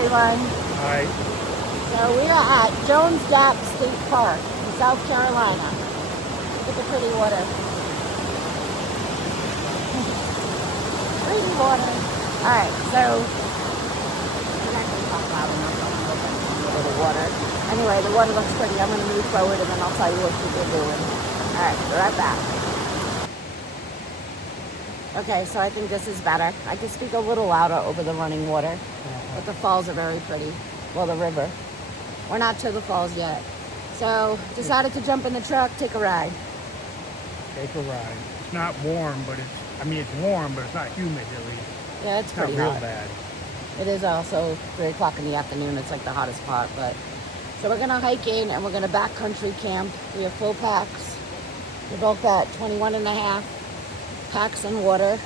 everyone. Hi. So we are at Jones Gap State Park in South Carolina. Look at the pretty water. Pretty water. Alright, so we're not going to talk loud enough. I'm going to look at the water. Anyway, the water looks pretty. I'm going to move forward and then I'll tell you what people are doing. Alright, we're right back. Okay, so I think this is better. I can speak a little louder over the running water, but the falls are very pretty. Well, the river. We're not to the falls yet. So, decided to jump in the truck, take a ride. Take a ride. It's not warm, but it's warm, but it's not humid at least. Yeah, it's pretty not real hot. bad. It is also 3 o'clock in the afternoon. It's like the hottest part, but... So we're gonna hike in and we're gonna backcountry camp. We have full packs. We're both at 21.5 packs and water.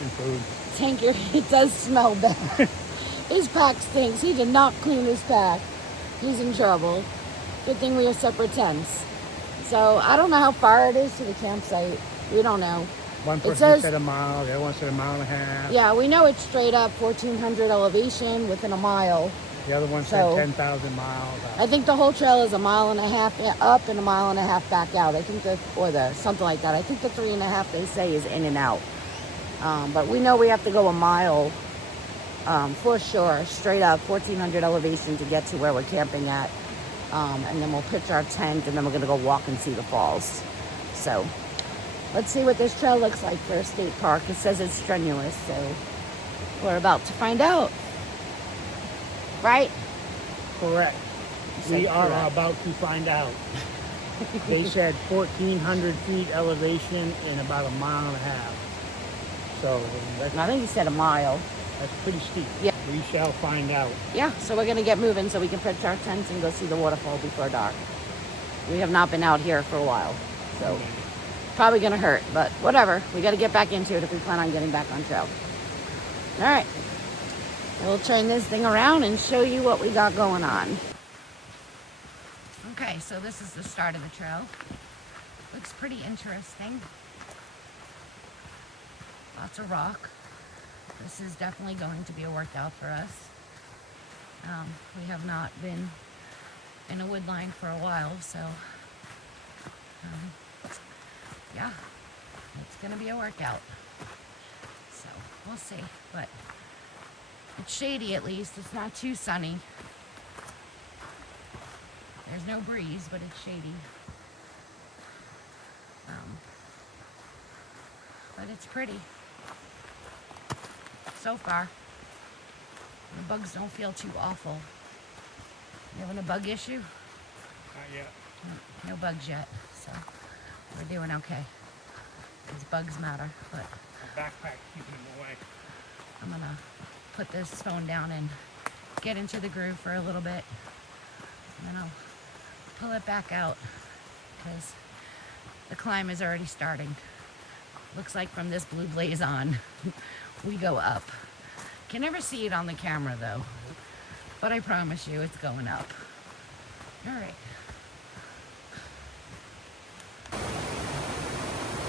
And food. Tanker, it does smell bad. His pack stinks. He did not clean his pack. He's in trouble. Good thing we have separate tents. So I don't know how far it is to the campsite. We don't know. One person said a mile, the other one said a mile and a half. Yeah, we know it's straight up 1,400 elevation within a mile. The other one said 10,000 miles out. I think the whole trail is a mile and a half up and a mile and a half back out. I think something like that. I think the 3.5 they say is in and out. But we know we have to go a mile for sure, straight up 1,400 elevation to get to where we're camping at. And then we'll pitch our tent and then we're gonna go walk and see the falls. So let's see what this trail looks like for a state park. It says it's strenuous, so we're about to find out. Right? Correct. We are about to find out. They said 1,400 feet elevation and about a mile and a half. So I think he said a mile. That's pretty steep. Yeah. We shall find out. Yeah, so we're going to get moving so we can pitch our tents and go see the waterfall before dark. We have not been out here for a while, so probably going to hurt, but whatever. We got to get back into it if we plan on getting back on trail. All right. We'll turn this thing around and show you what we got going on. Okay, so this is the start of the trail. Looks pretty interesting. Lots of rock. This is definitely going to be a workout for us. We have not been in a wood line for a while, so yeah, it's going to be a workout. So we'll see, but it's shady at least. It's not too sunny. There's no breeze, but it's shady. But it's pretty. So far. The bugs don't feel too awful. You having a bug issue? Not yet. No bugs yet, so we're doing okay. These bugs matter, but My backpack keeping them away. I'm gonna put this phone down and get into the groove for a little bit, and then I'll pull it back out because the climb is already starting. Looks like from this blue blaze on, we go up. Can never see it on the camera though, but I promise you it's going up. All right.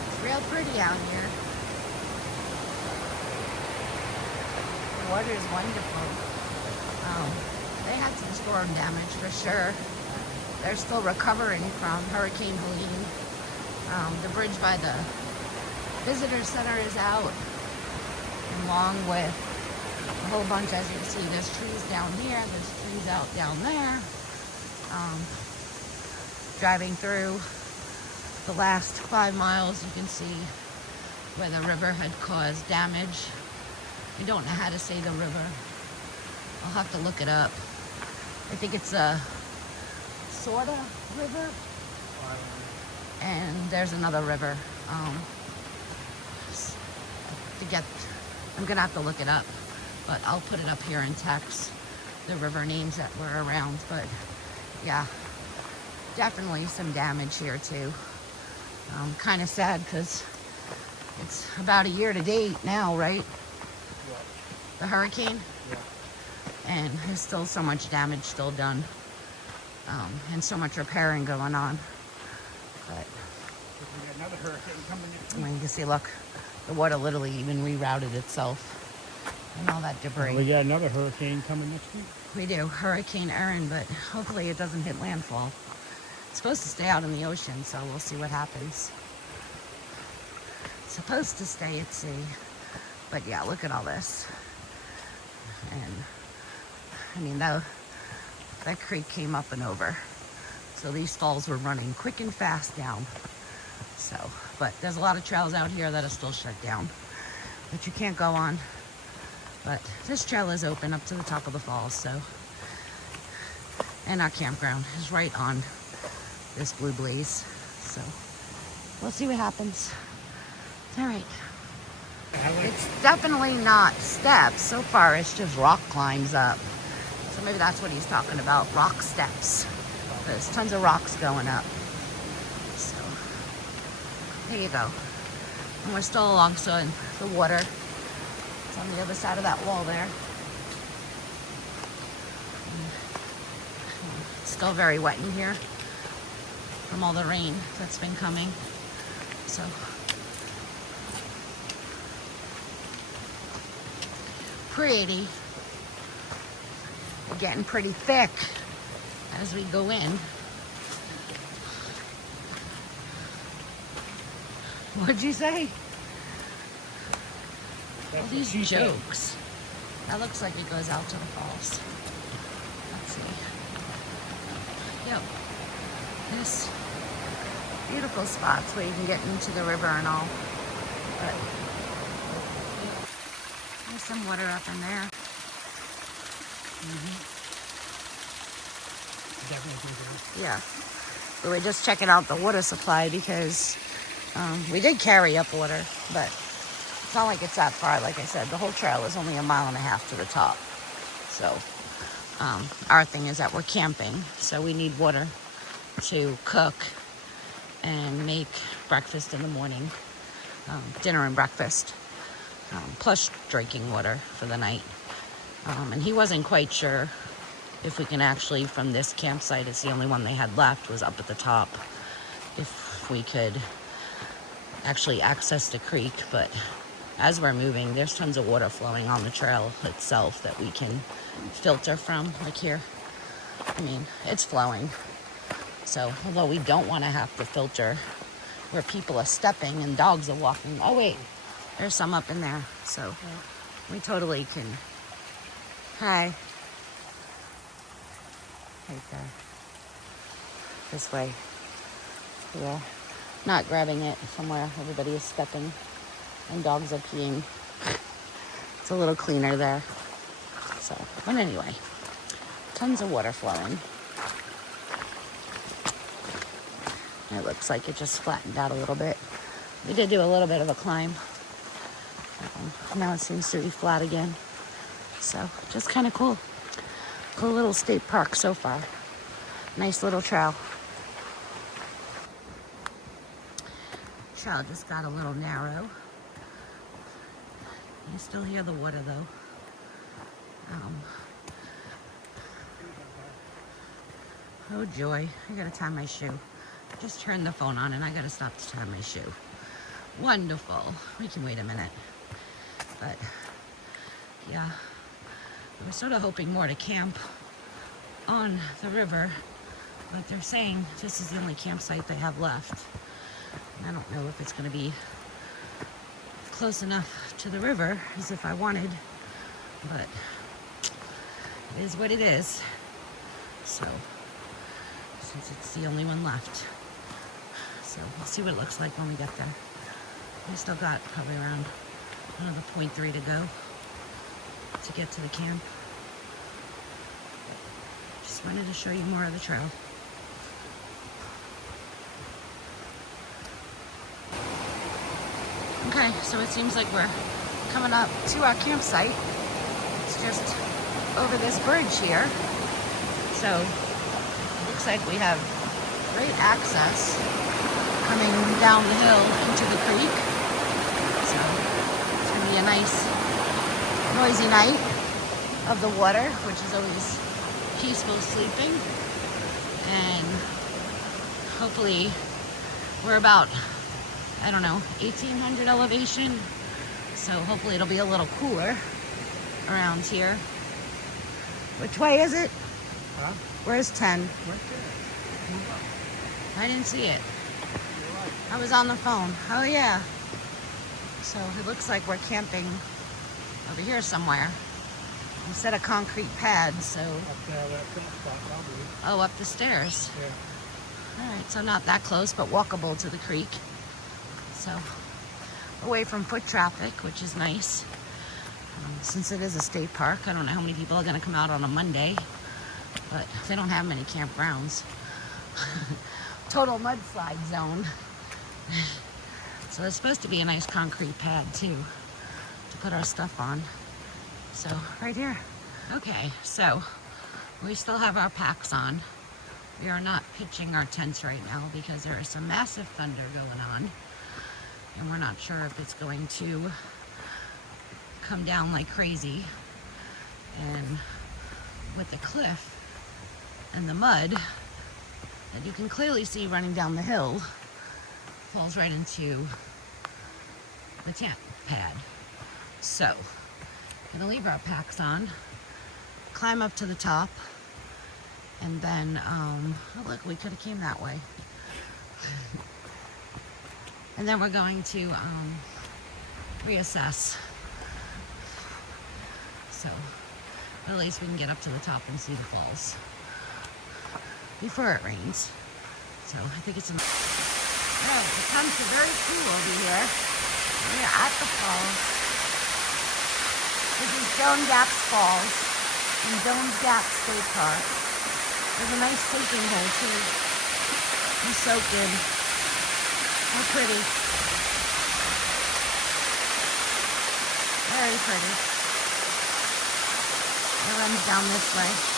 It's real pretty out here. The water is wonderful. They had some storm damage for sure. They're still recovering from Hurricane Helene. The bridge by the visitor center is out, along with a whole bunch. As you can see, there's trees down here, there's trees out down there. Driving through the last 5 miles, you can see where the river had caused damage. I don't know how to say the river. I'll have to look it up. I think it's a Sorta River. And there's another river. I'm gonna have to look it up, but I'll put it up here in text, the river names that were around. But yeah, definitely some damage here too. Kind of sad because it's about a year to date now, right? The hurricane? Yeah. And there's still so much damage still done, and so much repairing going on. But We got another hurricane coming in. you can see, look, the water literally even rerouted itself. and all that debris. We got another hurricane coming next week. We do, Hurricane Erin, but hopefully it doesn't hit landfall. It's supposed to stay out in the ocean, so we'll see what happens. It's supposed to stay at sea, but yeah, look at all this. And I mean, that creek came up and over, so these falls were running quick and fast down. So, but there's a lot of trails out here that are still shut down that you can't go on. But this trail is open up to the top of the falls, so. And our campground is right on this blue blaze. So we'll see what happens. All right. It's definitely not steps. So far, it's just rock climbs up. So maybe that's what he's talking about, rock steps. There's tons of rocks going up. So there you go. And we're still alongside the water. It's on the other side of that wall there. It's still very wet in here from all the rain that's been coming. So pretty. We're getting pretty thick as we go in. What'd you say? All these jokes. That looks like it goes out to the falls. Let's see. Yep. This beautiful spots where you can get into the river and all. But there's some water up in there. Definitely. Yeah. We were just checking out the water supply because we did carry up water, but it's not like it's that far. Like I said, the whole trail is only 1.5 miles to the top. So our thing is that we're camping, so we need water to cook and make breakfast in the morning, dinner and breakfast, plus drinking water for the night. And he wasn't quite sure if we can actually, from this campsite, it's the only one they had left, was up at the top, if we could actually access the creek. But as we're moving, there's tons of water flowing on the trail itself that we can filter from, like here. I mean, it's flowing. So although we don't want to have to filter where people are stepping and dogs are walking. Oh wait, there's some up in there. So we totally can. Hi. Right there. This way. Yeah. Not grabbing it from where everybody is stepping and dogs are peeing. It's a little cleaner there. So, but anyway, tons of water flowing. It looks like it just flattened out a little bit. We did do a little bit of a climb. Now it seems to be flat again. So, just kind of cool. Cool little state park so far. Nice little trail. Trail just got a little narrow. You still hear the water though. Oh joy, I gotta tie my shoe. Just turned the phone on and I gotta stop to tie my shoe. Wonderful. We can wait a minute. But yeah, we were sort of hoping more to camp on the river, but they're saying this is the only campsite they have left. I don't know if it's going to be close enough to the river as if I wanted, but it is what it is. So, since it's the only one left. So, we'll see what it looks like when we get there. We still got probably around another 0.3 to go to get to the camp. Just wanted to show you more of the trail. Okay, so it seems like we're coming up to our campsite. It's just over this bridge here. So, looks like we have great access coming down the hill into the creek. So, it's going to be a nice, noisy night of the water, which is always peaceful sleeping. And hopefully, we're about, I don't know, 1,800 elevation. So hopefully it'll be a little cooler around here. Which way is it? Huh? Where's 10? Right there. Move up. I didn't see it. You're right. I was on the phone. Oh yeah. So it looks like we're camping over here somewhere. Instead of concrete pads, so... Up there, that finish spot, probably. Oh, up the stairs. Yeah. Alright, so not that close, but walkable to the creek. So, away from foot traffic, which is nice. Since it is a state park, I don't know how many people are going to come out on a Monday, but they don't have many campgrounds. Total mudslide zone. So there's supposed to be a nice concrete pad too, to put our stuff on. So, right here. Okay, so we still have our packs on. We are not pitching our tents right now because there is some massive thunder going on. And we're not sure if it's going to come down like crazy. And with the cliff and the mud that you can clearly see running down the hill, falls right into the tent pad. So, gonna leave our packs on, climb up to the top, and then, oh look, we could have came that way. And then we're going to reassess. So, at least we can get up to the top and see the falls before it rains. So, I think it's Alright, it becomes very cool over here. We're at the falls. This is Joan Gap's Falls in Jones Gap State Park. There's a nice soaking hole too. You soak in. How pretty. Very pretty. It runs down this way.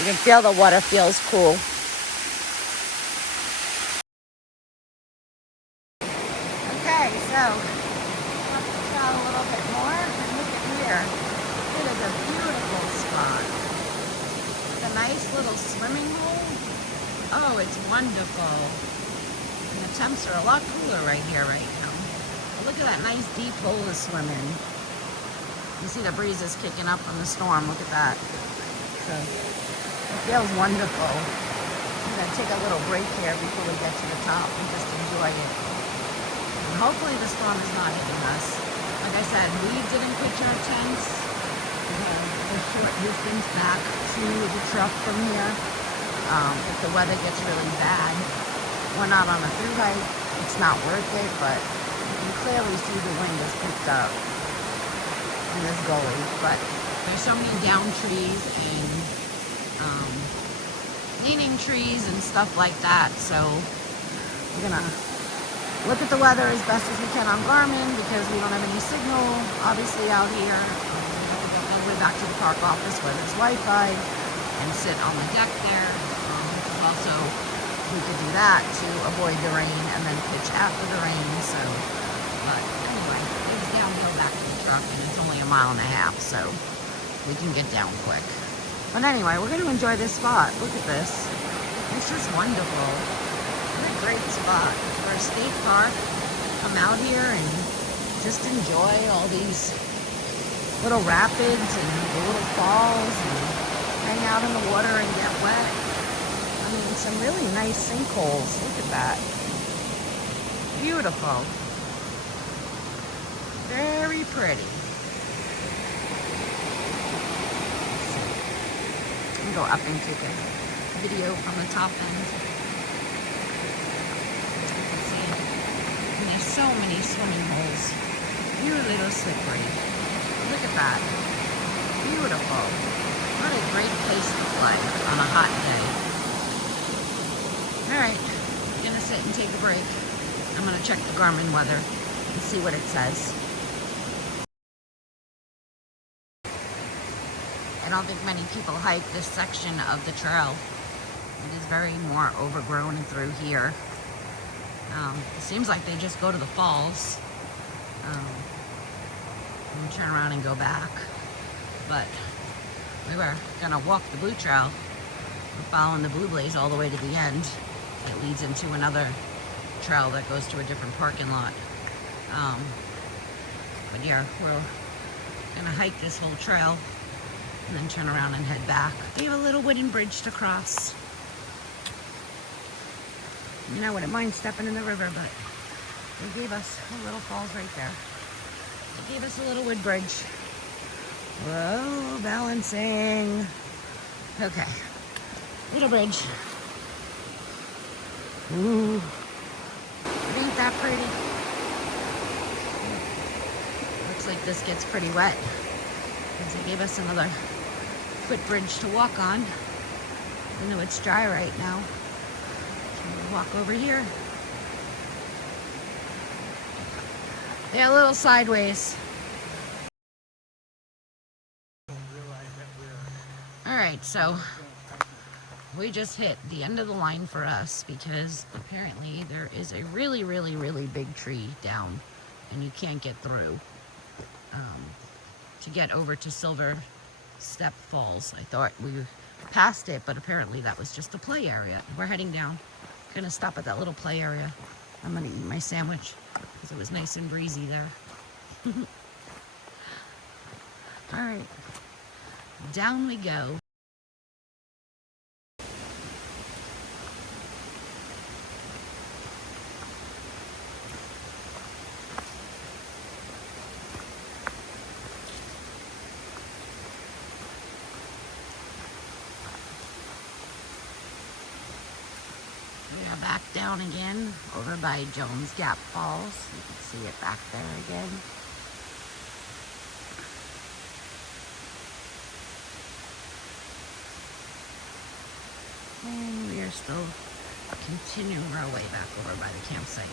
You can feel the water feels cool. Okay, so let's show a little bit more and look at here. It is a beautiful spot. It's a nice little swimming hole. Oh, it's wonderful. And the temps are a lot cooler right here right now. But look at that nice deep hole to swim in. You see the breeze is kicking up from the storm. Look at that. So, it feels wonderful. I'm going to take a little break here before we get to the top and just enjoy it. And hopefully the storm is not hitting us. Like I said, we didn't pitch our tents. We're a short distance back to the truck from here. If the weather gets really bad, we're not on a through hike. It's not worth it, but you can clearly see the wind has picked up in this gully. But there's so many down trees and leaning trees and stuff like that, so we're gonna look at the weather as best as we can on Garmin because we don't have any signal obviously out here. We have to go all the way back to the park office where there's Wi-Fi and sit on the deck there. Also, we could do that to avoid the rain and then pitch after the rain. So, but anyway, it's downhill back to the truck and it's only 1.5 miles, so we can get down quick. But anyway, we're going to enjoy this spot. Look at this. It's just wonderful. What a great spot for a state park. Come out here and just enjoy all these little rapids and the little falls and hang out in the water and get wet. I mean, some really nice sinkholes. Look at that. Beautiful. Very pretty. can go up and take a video from the top end. You can see it. And there's so many swimming holes. You're a little slippery. Look at that. Beautiful. What a great place to play on a hot day. Alright, I'm gonna sit and take a break. I'm gonna check the Garmin weather and see what it says. I don't think many people hike this section of the trail. It is very more overgrown through here. It seems like they just go to the falls and turn around and go back. But we were gonna walk the blue trail. We're following the blue blaze all the way to the end. It leads into another trail that goes to a different parking lot. But yeah, we're gonna hike this whole trail and then turn around and head back. We have a little wooden bridge to cross. You know, I wouldn't mind stepping in the river, but they gave us a little falls right there. They gave us a little wood bridge. Whoa, balancing. Okay, little bridge. Ooh, it ain't that pretty. Looks like this gets pretty wet, because they gave us another footbridge to walk on. I know it's dry right now. So we'll walk over here. Yeah, a little sideways. Alright, so we just hit the end of the line for us because apparently there is a really, really, really big tree down and you can't get through to get over to Silver Step Falls. I thought we passed it, but apparently that was just a play area. We're heading down. Gonna stop at that little play area. I'm gonna eat my sandwich because it was nice and breezy there. All right, down we go. We are back down again over by Jones Gap Falls. You can see it back there again. And we are still continuing our way back over by the campsite.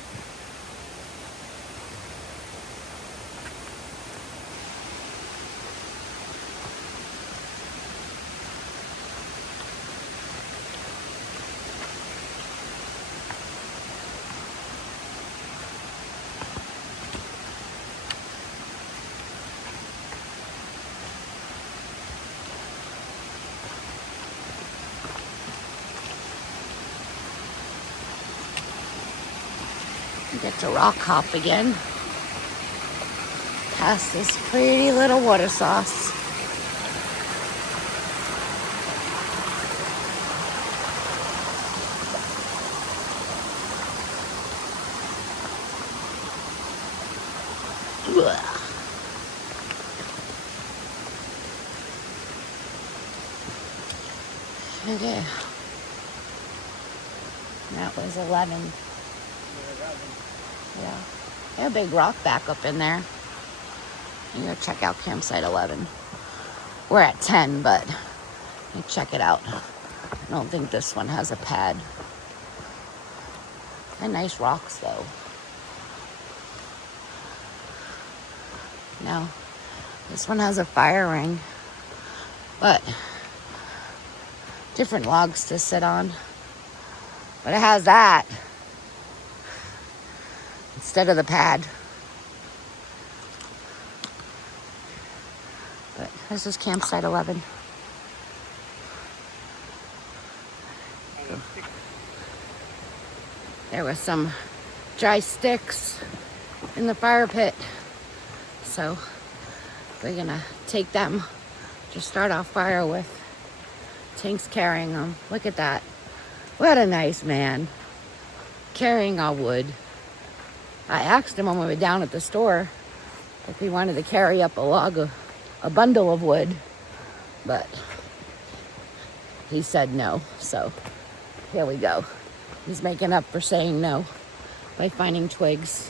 Get to rock hop again. Past this pretty little water sauce. Okay. That was 11. Yeah, there's a big rock back up in there. I'm gonna check out campsite 11. We're at 10, but you check it out. I don't think this one has a pad. They're nice rocks though. No, this one has a fire ring, but different logs to sit on. But it has that instead of the pad. But this is campsite 11. There was some dry sticks in the fire pit, so we're gonna take them to start our fire with. Tank's carrying them. Look at that. What a nice man. Carrying our wood. I asked him when we were down at the store if he wanted to carry up a bundle of wood, but he said no. So here we go. He's making up for saying no by finding twigs,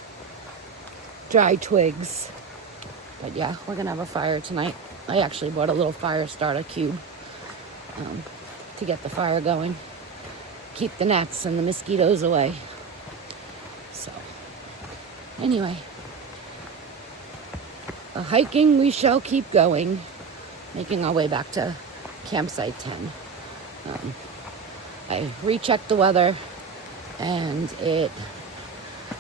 dry twigs. But yeah, we're gonna have a fire tonight. I actually bought a little fire starter cube to get the fire going, keep the gnats and the mosquitoes away. So anyway, hiking we shall keep going, making our way back to campsite 10. I rechecked the weather and it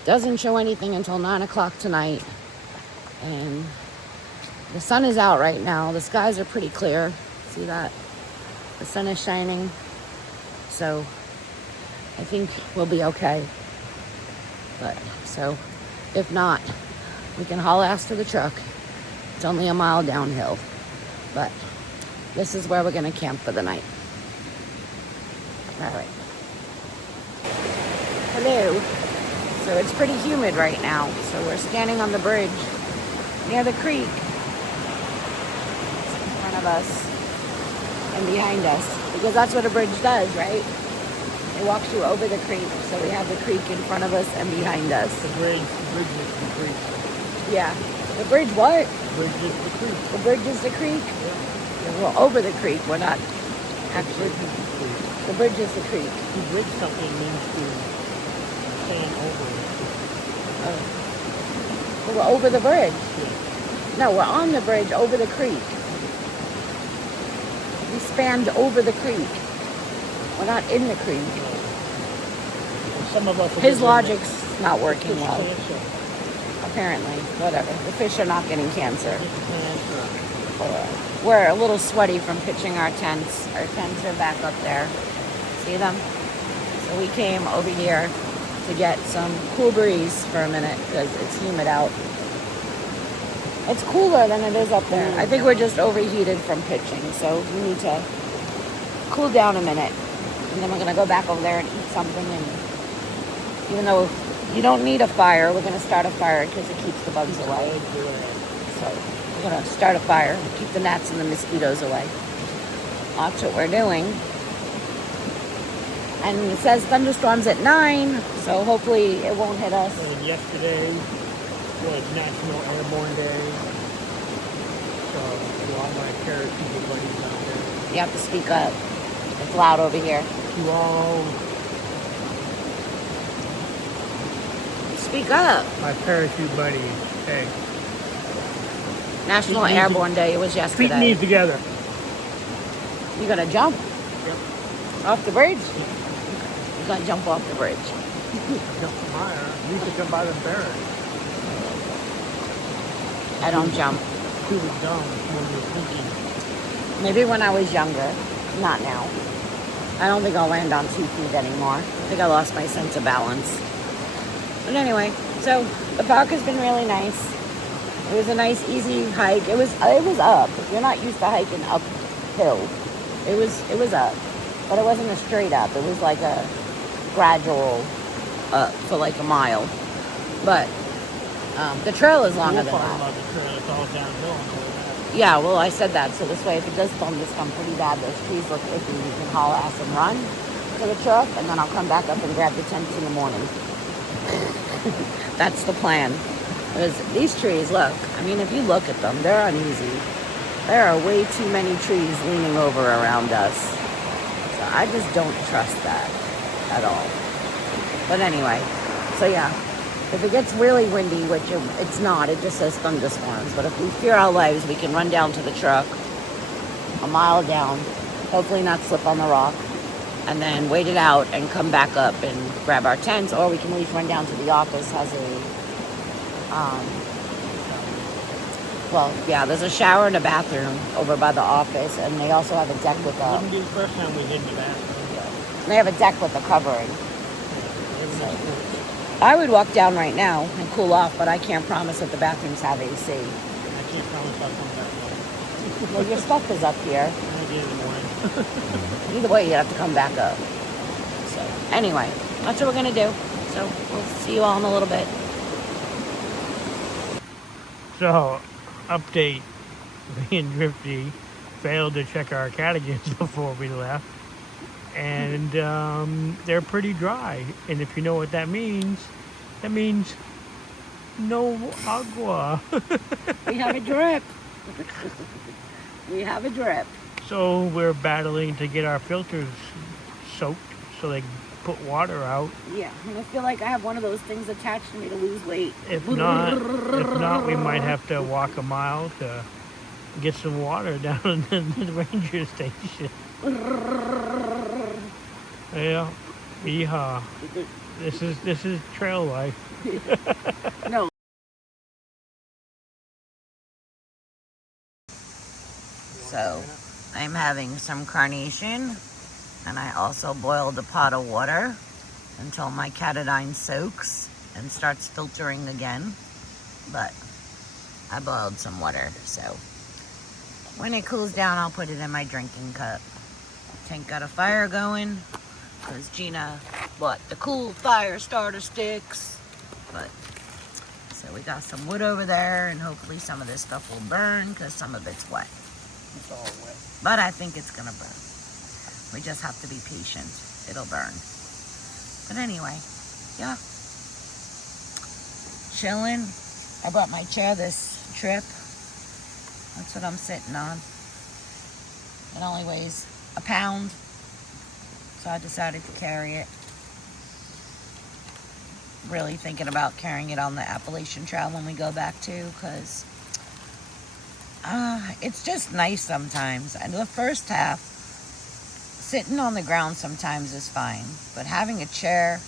doesn't show anything until 9 o'clock tonight, and the sun is out right now. The skies are pretty clear. See that? The sun is shining, so I think we'll be okay. But so if not, we can haul ass to the truck. It's only a mile downhill, but this is where we're gonna camp for the night. All right. Hello. So it's pretty humid right now. So we're standing on the bridge near the creek. It's in front of us and behind us, because that's what a bridge does, right? It walks you over the creek. So we have the creek in front of us and behind us. The bridge is the creek. Yeah. The bridge what? The bridge is the creek. The bridge is the creek? Yeah. We're over the creek. We're not actually. The bridge is the creek. To bridge something means to stand over it. Oh. We're over the bridge. Yeah. No, we're on the bridge over the creek. We spanned over the creek. We're not in the creek. Well, some of us. His logic's not working Fish well. cancer. Apparently, whatever. The fish are not getting cancer. Cancer. We're a little sweaty from pitching our tents. Our tents are back up there. See them? So we came over here to get some cool breeze for a minute because it's humid out. It's cooler than it is up there. I think we're just overheated from pitching, so we need to cool down a minute. And then we're going to go back over there and eat something. And even though you don't need a fire, we're going to start a fire because it keeps the bugs away. So we're going to start a fire, keep the gnats and the mosquitoes away. That's what we're doing. And it says thunderstorms at 9, so hopefully it won't hit us. And yesterday was National Airborne Day. So to all my paratrooper buddies out there. You have to speak up. It's loud over here. To all Speak up. my parachute buddies, hey. National Feet knees Airborne Day, it was Feet yesterday. and knees together. You gonna jump? Yep. Off the bridge? You're gonna jump off the bridge. Jump from higher. You used to come by them barracks. I don't jump. Too dumb when you're thinking. Maybe when I was younger, not now. I don't think I'll land on 2 feet anymore. I think I lost my sense of balance. But anyway, so the park has been really nice. It was a nice, easy hike. It was up. If you're not used to hiking uphill, it was up, but it wasn't a straight up. It was like a gradual up for like a mile. But the trail is longer than that. About the trail, it's all downhill until that. Yeah, well, I said that. So this way, if it does thunderstorm pretty bad, those trees look iffy. We can haul ass and run to the truck, and then I'll come back up and grab the tents in the morning. That's the plan. Because these trees, look, I mean, if you look at them, they're uneasy. There are way too many trees leaning over around us. So I just don't trust that at all. But anyway, so yeah, if it gets really windy, which it's not, it just says thunderstorms. But if we fear our lives, we can run down to the truck, a mile down, hopefully not slip on the rock, and then wait it out and come back up and grab our tents, or we can at least run down to the office. Has there's a shower and a bathroom over by the office, and they also have a deck with a. Wouldn't be the first time we hid in the bathroom. They have a deck with a covering. I would walk down right now and cool off, but I can't promise that the bathrooms have AC. I can't promise I'll come back home. Well, your stuff is up here. Maybe in the morning. Either way, you have to come back up. So, anyway, that's what we're going to do. So, we'll see you all in a little bit. So, update. Me and Drifty failed to check our catechins before we left. and they're pretty dry. And if you know what that means no agua. We have a drip. We have a drip. So we're battling to get our filters soaked so they can put water out. Yeah, and I feel like I have one of those things attached to me to lose weight. If not, we might have to walk a mile to get some water down in the ranger station. Yeah, yeehaw. This is trail life. No. So, I'm having some carnation, and I also boiled a pot of water until my catadine soaks and starts filtering again. But I boiled some water, so when it cools down, I'll put it in my drinking cup. Tank got a fire going because Gina bought the cool fire starter sticks. But so we got some wood over there, and hopefully some of this stuff will burn because some of it's wet. It's all wet. But I think it's gonna burn. We just have to be patient. It'll burn. But anyway, yeah. Chilling. I brought my chair this trip. That's what I'm sitting on. It only weighs a pound, so I decided to carry it. Really thinking about carrying it on the Appalachian Trail when we go back too, because it's just nice sometimes. And the first half, sitting on the ground sometimes is fine, but having a chair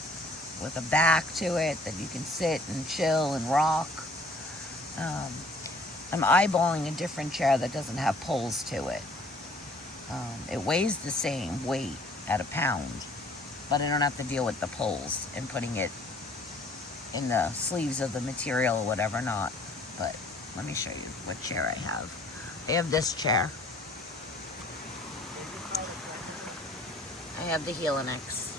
with a back to it that you can sit and chill and rock. I'm eyeballing a different chair that doesn't have poles to it. It weighs the same weight at a pound, but I don't have to deal with the poles and putting it in the sleeves of the material or whatever not. But let me show you what chair I have. I have this chair. I have the Helix.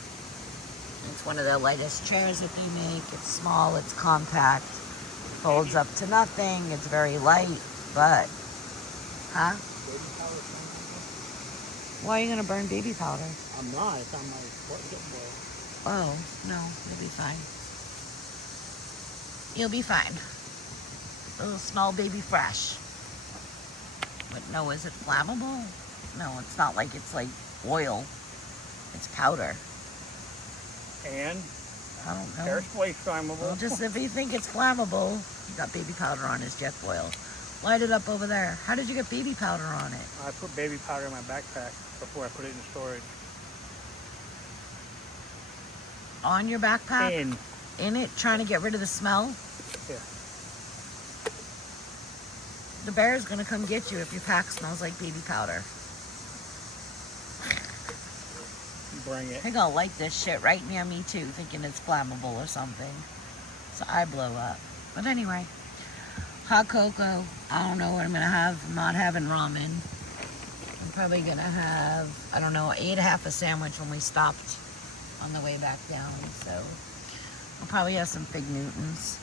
It's one of the lightest chairs that they make. It's small, it's compact, folds up to nothing, it's very light, but, huh? Why are you gonna burn baby powder? I'm not, it's on my football. Oh, no, you'll be fine. You'll be fine. It'll smell baby fresh. But no, is it flammable? No, it's not like it's like oil. It's powder. And? I don't know. Hairspray flammable. Well, just if you think it's flammable, you got baby powder on his jet foil. Light it up over there. How did you get baby powder on it? I put baby powder in my backpack before I put it in storage. On your backpack? In it, trying to get rid of the smell? Yeah. The bear's gonna come get you if your pack smells like baby powder. Bring it. They're gonna light this shit right near me too, thinking it's flammable or something. So I blow up. But anyway, hot cocoa. I don't know what I'm gonna have. I'm not having ramen. I'm probably gonna have, I don't know, I ate half a sandwich when we stopped on the way back down. So I'll probably have some Fig Newtons.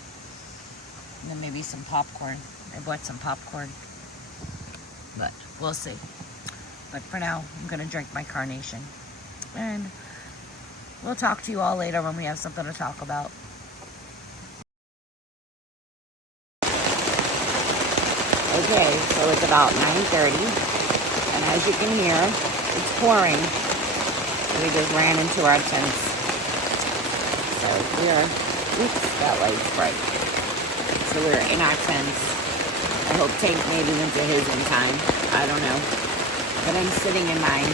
And then maybe some popcorn. I bought some popcorn. But we'll see. But for now, I'm gonna drink my carnation. And we'll talk to you all later when we have something to talk about. Okay, so it's about 9:30, and as you can hear, it's pouring. We just ran into our tents. So oops, that light's bright. So we're in our tents. I hope Tank maybe went to his in time. I don't know. But I'm sitting in mine,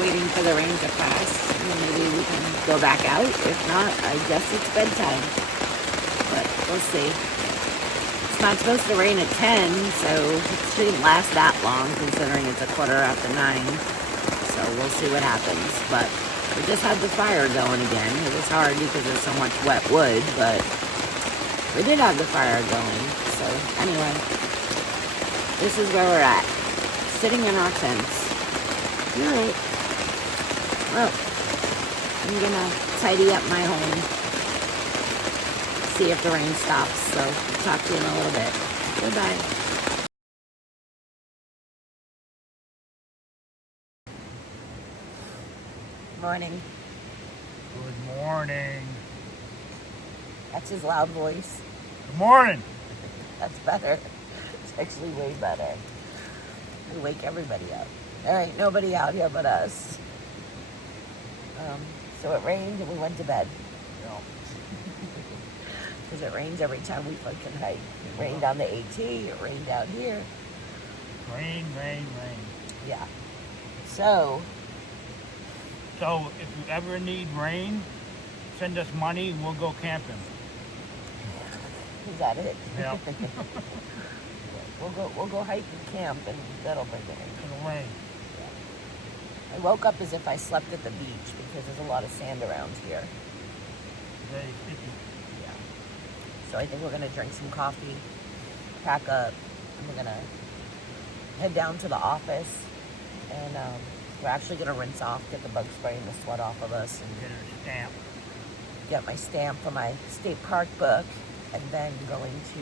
waiting for the rain to pass, and then maybe we can go back out. If not, I guess it's bedtime. But we'll see. It's not supposed to rain at 10, so it shouldn't last that long, considering it's 9:15. So we'll see what happens. But we just had the fire going again. It was hard because there's so much wet wood, but we did have the fire going. So anyway, this is where we're at. Sitting in our tents. Alright. Well, I'm gonna tidy up my home. See if the rain stops. So talk to you in a little bit. Goodbye. morning. Good morning. That's his loud voice. Good morning. That's better. It's actually way better. We wake everybody up. There ain't nobody out here but us. So it rained and we went to bed. Yeah. Because it rains every time we fucking hike. It rained on the AT, it rained out here. Rain. Yeah. So if you ever need rain, send us money and we'll go camping. is that it? Yeah. We'll go hike and camp and that'll bring the rain. It'll rain. I woke up as if I slept at the beach because there's a lot of sand around here. Very sticky. Yeah. So I think we're gonna drink some coffee, pack up, and we're gonna head down to the office, and we're actually gonna rinse off, get the bug spray and the sweat off of us, and Get her stamp. get my stamp for my state park book, and then going to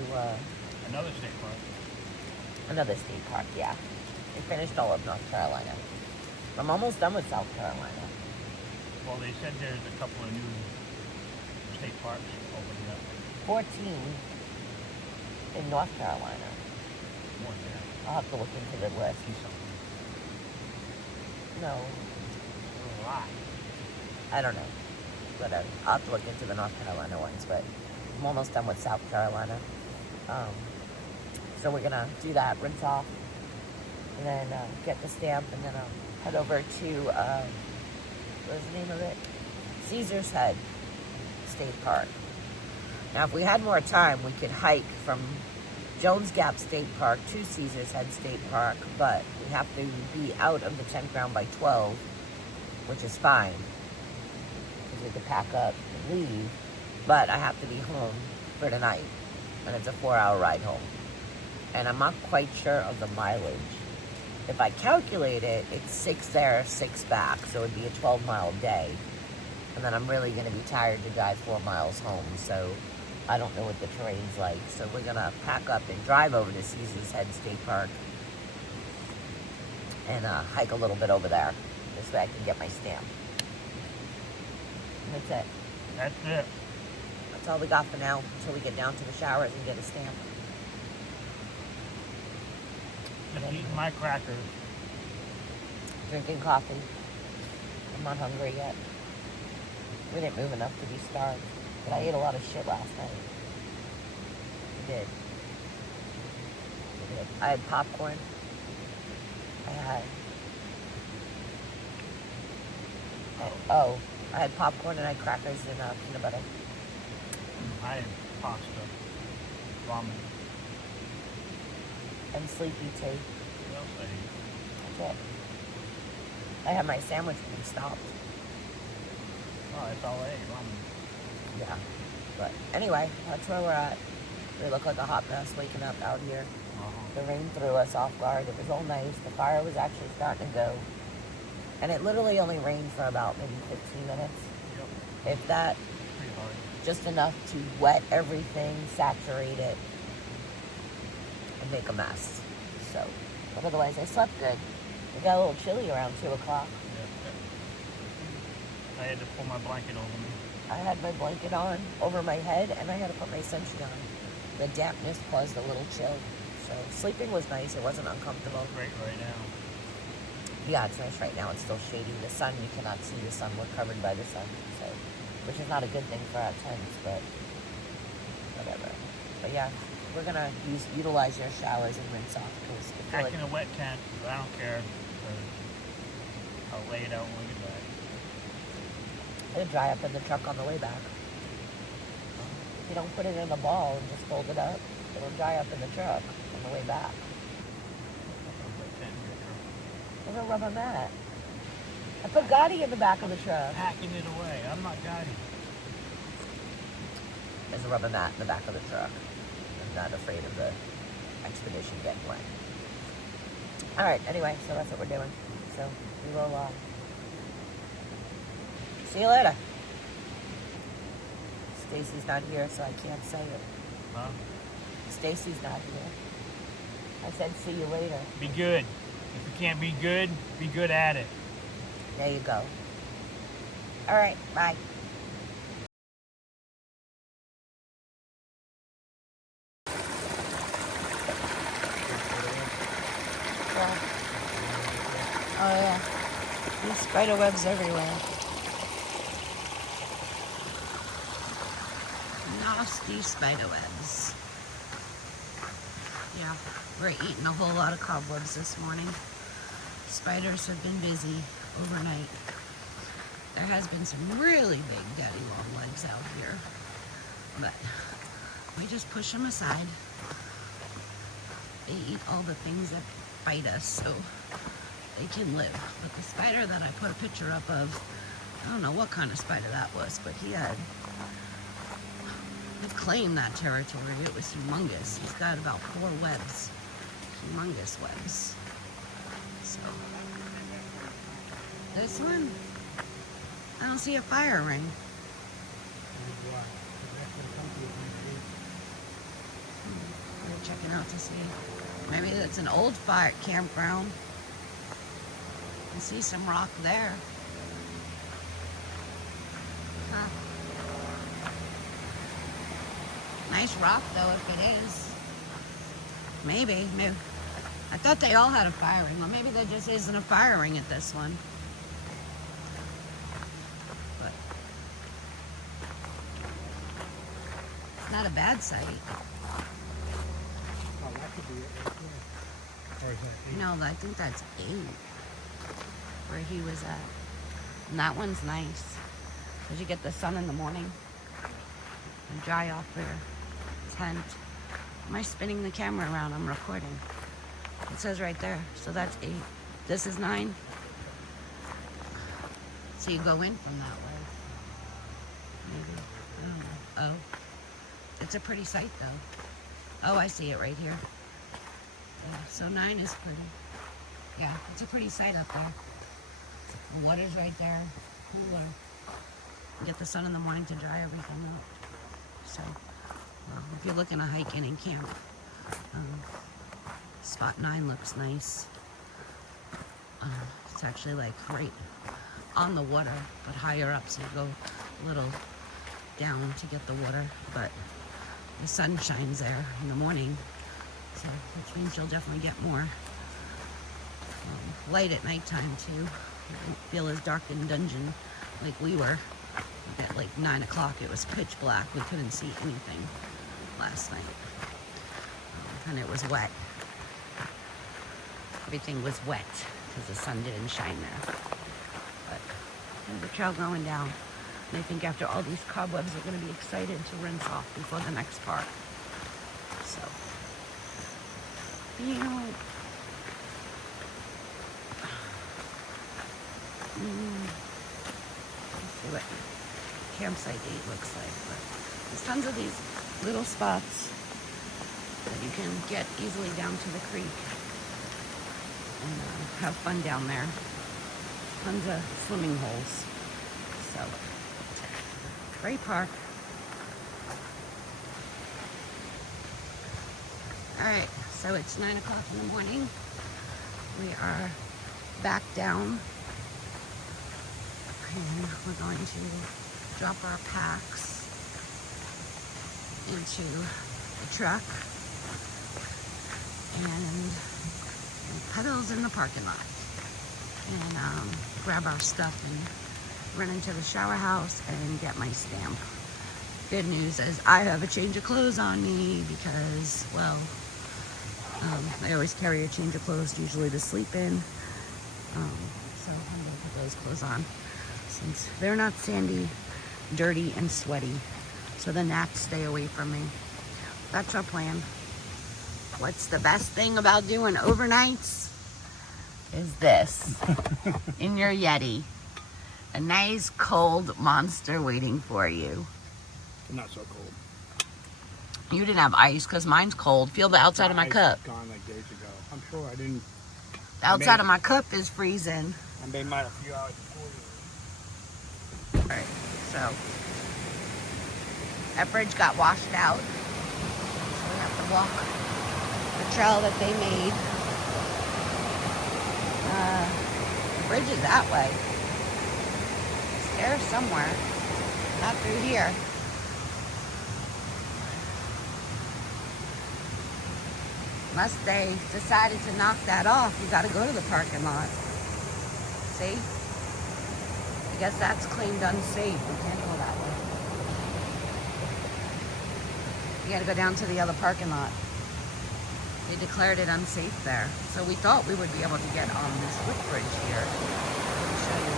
Another state park. another state park. Yeah, we finished all of North Carolina. I'm almost done with South Carolina. Well, they said there's a couple of new state parks opening up. 14 in North Carolina. More than that. I'll have to look into the list. See something. No, There's a lot. I don't know. But I'll have to look into the North Carolina ones. But I'm almost done with South Carolina. So we're going to do that, rinse off, and then get the stamp, and then I'll head over to, what's the name of it? Caesar's Head State Park. Now, if we had more time, we could hike from Jones Gap State Park to Caesar's Head State Park, but we have to be out of the tent ground by 12, which is fine, because we could pack up and leave, but I have to be home for tonight, and it's a 4-hour ride home. And I'm not quite sure of the mileage. If I calculate it, it's 6 there, 6 back, so it'd be a 12-mile day. And then I'm really going to be tired to drive 4 miles home, so I don't know what the terrain's like. So we're going to pack up and drive over to Caesar's Head State Park and hike a little bit over there. This way I can get my stamp. And that's it. That's it. That's all we got for now until we get down to the showers and get a stamp. Just eating my crackers. Drinking coffee. I'm not hungry yet. We didn't move enough to be starved. But I ate a lot of shit last night. I did. I had popcorn. I had popcorn and I had crackers and peanut butter. I had pasta. Ramen. And sleepy tea. What else I ate? That's it. I had my sandwich and stopped. Oh, that's all I ate. Ramen. Yeah. But anyway, that's where we're at. We look like a hot mess waking up out here. Uh-huh. The rain threw us off guard. It was all nice. The fire was actually starting to go. And it literally only rained for about maybe 15 minutes. Yep. If that, Pretty hard. just enough to wet everything, saturate it, and make a mess. So, but otherwise I slept good. It got a little chilly around 2 o'clock. Yeah. I had to pull my blanket over me. I had my blanket on over my head, and I had to put my sunshade on. The dampness caused a little chill. So sleeping was nice. It wasn't uncomfortable. Great right now. Yeah, it's nice right now. It's still shady. The sun, you cannot see the sun. We're covered by the sun, so which is not a good thing for our tents, but whatever. But yeah, we're gonna utilize your showers and rinse off because I feel Back like in a wet tent, but I don't care. I'll lay it out when we get back. it'll dry up in the truck on the way back. If you don't put it in a ball and just fold it up, it'll dry up in the truck on the way back. Wet tent in your truck. There's a rubber mat. I put Gotti in the back of the truck. Packing it away. I'm not guiding. There's a rubber mat in the back of the truck. I'm not afraid of the expedition getting wet. All right, anyway, so that's what we're doing. So we will see you later. Stacy's not here, so I can't say it. Huh? Stacy's not here. I said see you later. Be good. If you can't be good at it. There you go. All right, bye. Yeah. Oh yeah. These spider webs everywhere. Nasty spider webs. Yeah, we're eating a whole lot of cobwebs this morning. Spiders have been busy overnight. There has been some really big daddy long legs out here, but we just push them aside. They eat all the things that bite us, so they can live. But the spider that I put a picture up of, I don't know what kind of spider that was, but he claimed that territory. It was humongous. He's got about 4 webs, humongous webs. So this one, I don't see a fire ring. We're checking out to see. Maybe that's an old fire campground. I see some rock there. Huh. Nice rock though, if it is. Maybe. I thought they all had a fire ring. Well, maybe there just isn't a fire ring at this one. But it's not a bad site. Oh, that could be it right there. Or is that 8? No, I think that's 8. Where he was at. And that one's nice. Because you get the sun in the morning. And dry off your tent. Am I spinning the camera around? I'm recording. It says right there. So that's 8. This is 9. So you go in from that way. Maybe. I don't know. Oh. It's a pretty sight though. Oh, I see it right here. Yeah, so 9 is pretty. Yeah, it's a pretty sight up there. The water's right there. Cooler. Get the sun in the morning to dry everything up. So, if you're looking to hike in and camp, spot 9 looks nice. It's actually like right on the water, but higher up, so you go a little down to get the water, but the sun shines there in the morning, so which means you'll definitely get more light at nighttime too. You won't feel as dark and dungeon like we were. At like 9 o'clock, it was pitch black. We couldn't see anything last night, and it was wet. Everything was wet because the sun didn't shine there. But there's the trail going down. And I think after all these cobwebs, we're going to be excited to rinse off before the next part. So, let's see what campsite 8 looks like. But there's tons of these little spots that you can get easily down to the creek and have fun down there. Tons of swimming holes. So, great park. Alright, so it's 9 o'clock in the morning. We are back down. And we're going to drop our packs into the truck and pedals in the parking lot and grab our stuff and run into the shower house and get my stamp. Good news is I have a change of clothes on me because, well, I always carry a change of clothes usually to sleep in, so I'm going to put those clothes on since they're not sandy, dirty, and sweaty, so the gnats stay away from me. That's our plan. What's the best thing about doing overnights is this. In your Yeti, a nice cold Monster waiting for you. Not so cold. You didn't have ice because mine's cold. Feel the outside of my cup. Gone like days ago. I'm sure I didn't. The outside of my cup is freezing. I made mine a few hours before you. Alright, so that bridge got washed out. So we have to walk the trail that they made. The bridge is that way. here somewhere. Not through here. Unless they decided to knock that off, you gotta go to the parking lot. See? I guess that's claimed unsafe. We can't go that way. You gotta go down to the other parking lot. They declared it unsafe there. So we thought we would be able to get on this footbridge here. Let me show you.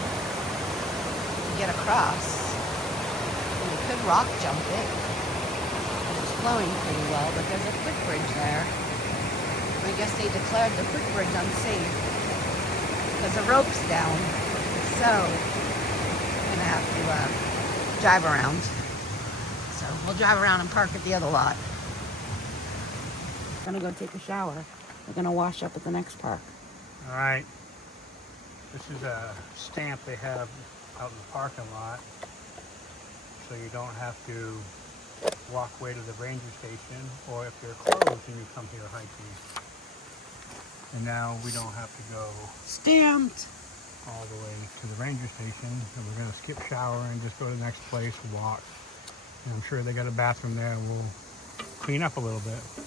To get across. And we could rock jump it. It's flowing pretty well, but there's a footbridge there. I guess they declared the footbridge unsafe because the rope's down. So we're gonna have to drive around. So we'll drive around and park at the other lot. Gonna go take a shower. We're gonna wash up at the next park. All right. This is a stamp they have out in the parking lot, so you don't have to walk way to the ranger station, or if they're closed and you come here hiking. And now we don't have to go Stamped. all the way to the ranger station, and we're gonna skip shower and just go to the next place, walk. And I'm sure they got a bathroom there, and we'll clean up a little bit.